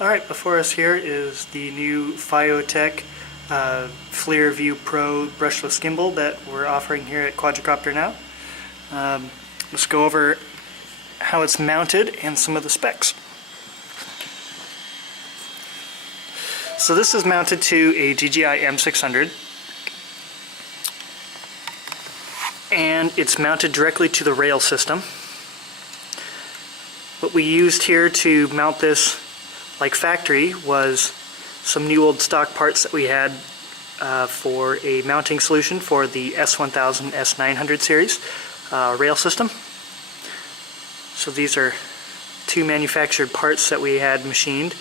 Alright, before us here is the new Feiyu-Tech Flir Vue Pro brushless gimbal that we're offering here at Quadricopter now. Let's go over how it's mounted and some of the specs. So this is mounted to a DJI M600 and it's mounted directly to the rail system. What we used here to mount this like factory was some new old stock parts that we had for a mounting solution for the S1000 S900 series rail system. So these are two manufactured parts that we had machined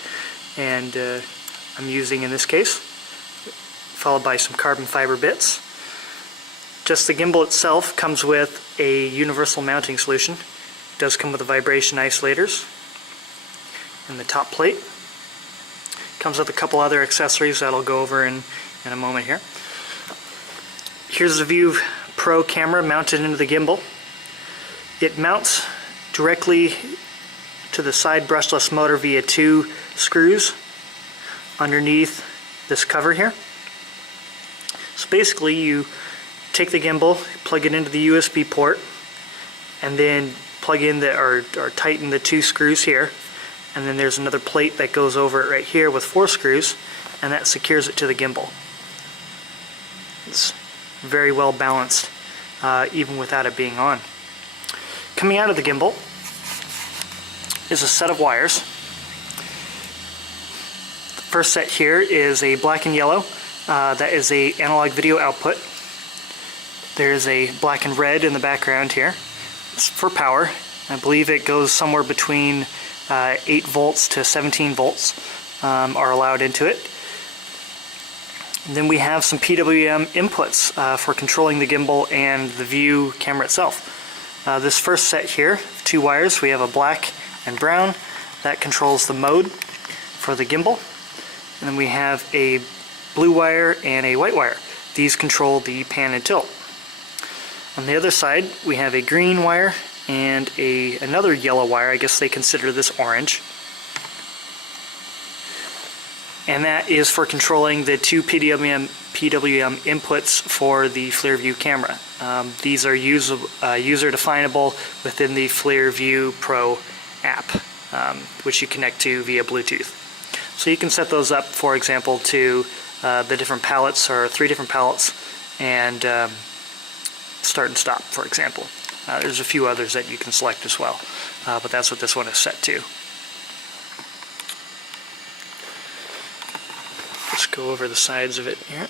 and I'm using in this case, followed by some carbon fiber bits. Just the gimbal itself comes with a universal mounting solution. It does come with the vibration isolators and the top plate. Comes with a couple other accessories that I'll go over in a moment here. Here's the Vue Pro camera mounted into the gimbal. It mounts directly to the side brushless motor via two screws underneath this cover here. So basically you take the gimbal, plug it into the USB port, and then plug in or tighten the two screws here, and then there's another plate that goes over it right here with 4 screws, and that secures it to the gimbal. It's very well balanced even without it being on. Coming out of the gimbal is a set of wires. The first set here is a black and yellow. That is a analog video output. There's a black and red in the background here. It's for power. I believe it goes somewhere between 8 volts to 17 volts are allowed into it. And then we have some Pwm inputs for controlling the gimbal and the Vue camera itself. This first set here, 2 wires, we have a black and brown. That controls the mode for the gimbal. And then we have a blue wire and a white wire. These control the pan and tilt. On the other side, we have a green wire and another yellow wire. I guess they consider this orange. And that is for controlling the 2 Pwm inputs for the Flir Vue camera. These are user definable within the Flir Vue Pro app, which you connect to via Bluetooth. So you can set those up, for example, to the different palettes, or 3 different palettes, and start and stop, for example. There's a few others that you can select as well, but that's what this one is set to. Let's go over the sides of it here.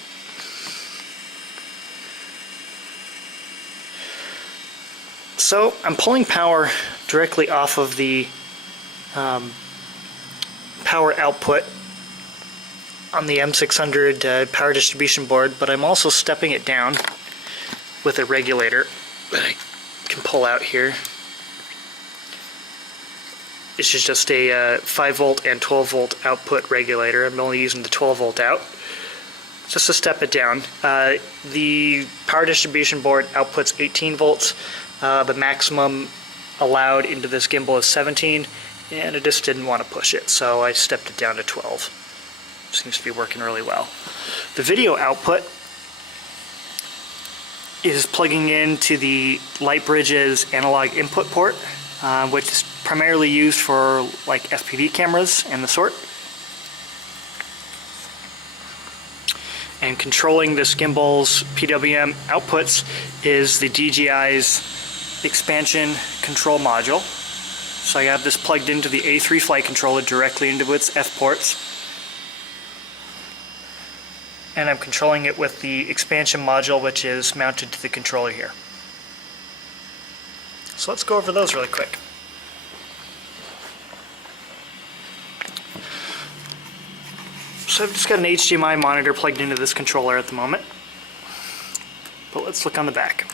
So I'm pulling power directly off of the power output on the M600 power distribution board, but I'm also stepping it down with a regulator that I can pull out here. This is just a 5 volt and 12 volt output regulator. I'm only using the 12 volt out just to step it down. The power distribution board outputs 18 volts. The maximum allowed into this gimbal is 17, and I just didn't want to push it, so I stepped it down to 12. Seems to be working really well. The video output is plugging into the Lightbridge's analog input port, which is primarily used for like FPV cameras and the sort. And controlling this gimbal's PWM outputs is the DJI's expansion control module. So I have this plugged into the A3 flight controller directly into its F ports. And I'm controlling it with the expansion module, which is mounted to the controller here. So let's go over those really quick. So I've just got an HDMI monitor plugged into this controller at the moment. But let's look on the back.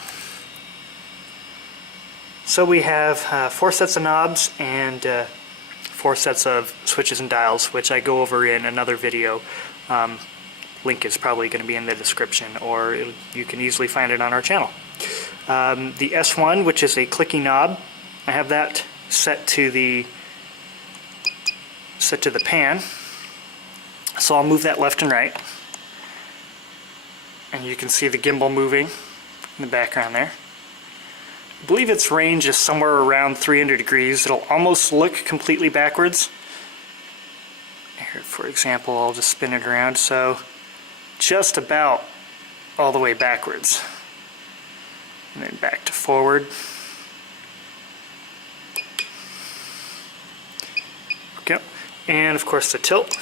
So we have 4 sets of knobs and 4 sets of switches and dials, which I go over in another video. Link is probably going to be in the description, or you can easily find it on our channel. The S1, which is a clicky knob, I have that set to the set to the pan. So I'll move that left and right. And you can see the gimbal moving in the background there. I believe its range is somewhere around 300 degrees. It'll almost look completely backwards. Here, for example, I'll just spin it around, so just about all the way backwards. And then back to forward. Go. And of course the tilt.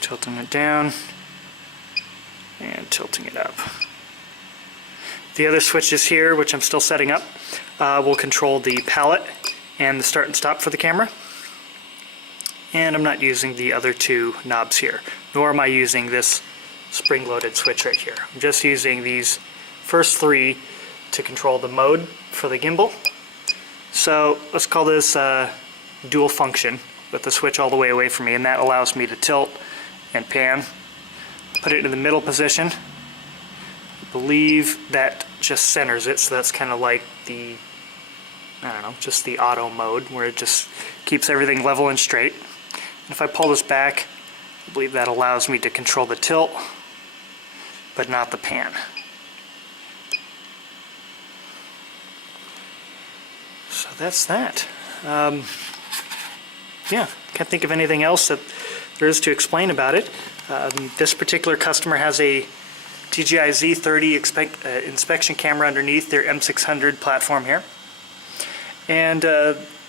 Tilting it down and tilting it up. The other switches here, which I'm still setting up, will control the palette and the start and stop for the camera. And I'm not using the other two knobs here, nor am I using this spring-loaded switch right here. I'm just using these first three to control the mode for the gimbal. So let's call this dual function with the switch all the way away from me, and that allows me to tilt and pan. Put it in the middle position. I believe that just centers it, so that's kind of like the, I don't know, just the auto mode where it just keeps everything level and straight. And if I pull this back, I believe that allows me to control the tilt, but not the pan. So that's that. Yeah, can't think of anything else that there is to explain about it. This particular customer has a DJI Z30 inspection camera underneath their M600 platform here. And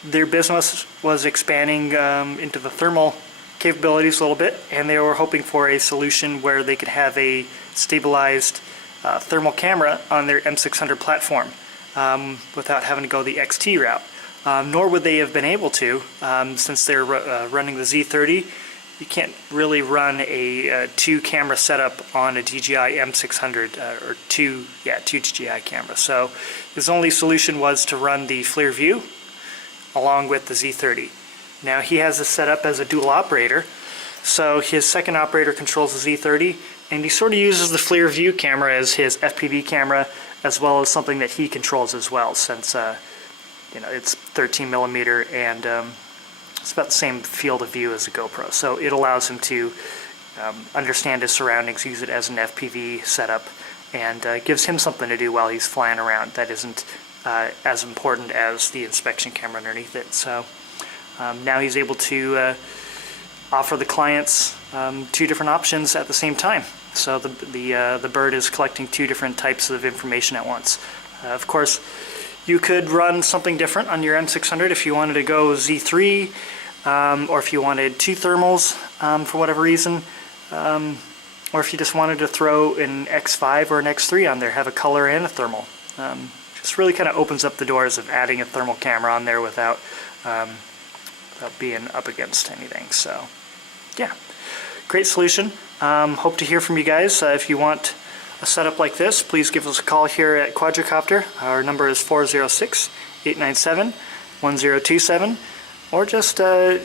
their business was expanding into the thermal capabilities a little bit, and they were hoping for a solution where they could have a stabilized thermal camera on their M600 platform without having to go the XT route. Nor would they have been able to, since they're running the Z30. You can't really run a two camera setup on a DJI M600 or two DJI cameras. So his only solution was to run the Flir Vue along with the Z30. Now he has this set up as a dual operator, so his second operator controls the Z30, and he sort of uses the Flir Vue camera as his FPV camera, as well as something that he controls as well, since you know, it's 13mm and it's about the same field of view as a GoPro. So it allows him to understand his surroundings, use it as an FPV setup, and gives him something to do while he's flying around that isn't as important as the inspection camera underneath it. So now he's able to offer the clients two different options at the same time. So the bird is collecting two different types of information at once. Of course, you could run something different on your M600 if you wanted to go Z3, or if you wanted two thermals for whatever reason, or if you just wanted to throw an X5 or an X3 on there, have a color and a thermal. Just really kind of opens up the doors of adding a thermal camera on there without being up against anything. So yeah, great solution. Hope to hear from you guys. If you want a setup like this, please give us a call here at Quadricopter. Our number is 406-897-1027, or just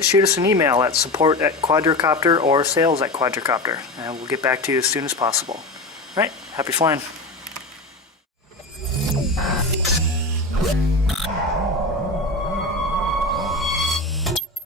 shoot us an email at support@Quadricopter or sales@Quadricopter, and we'll get back to you as soon as possible. All right, happy flying.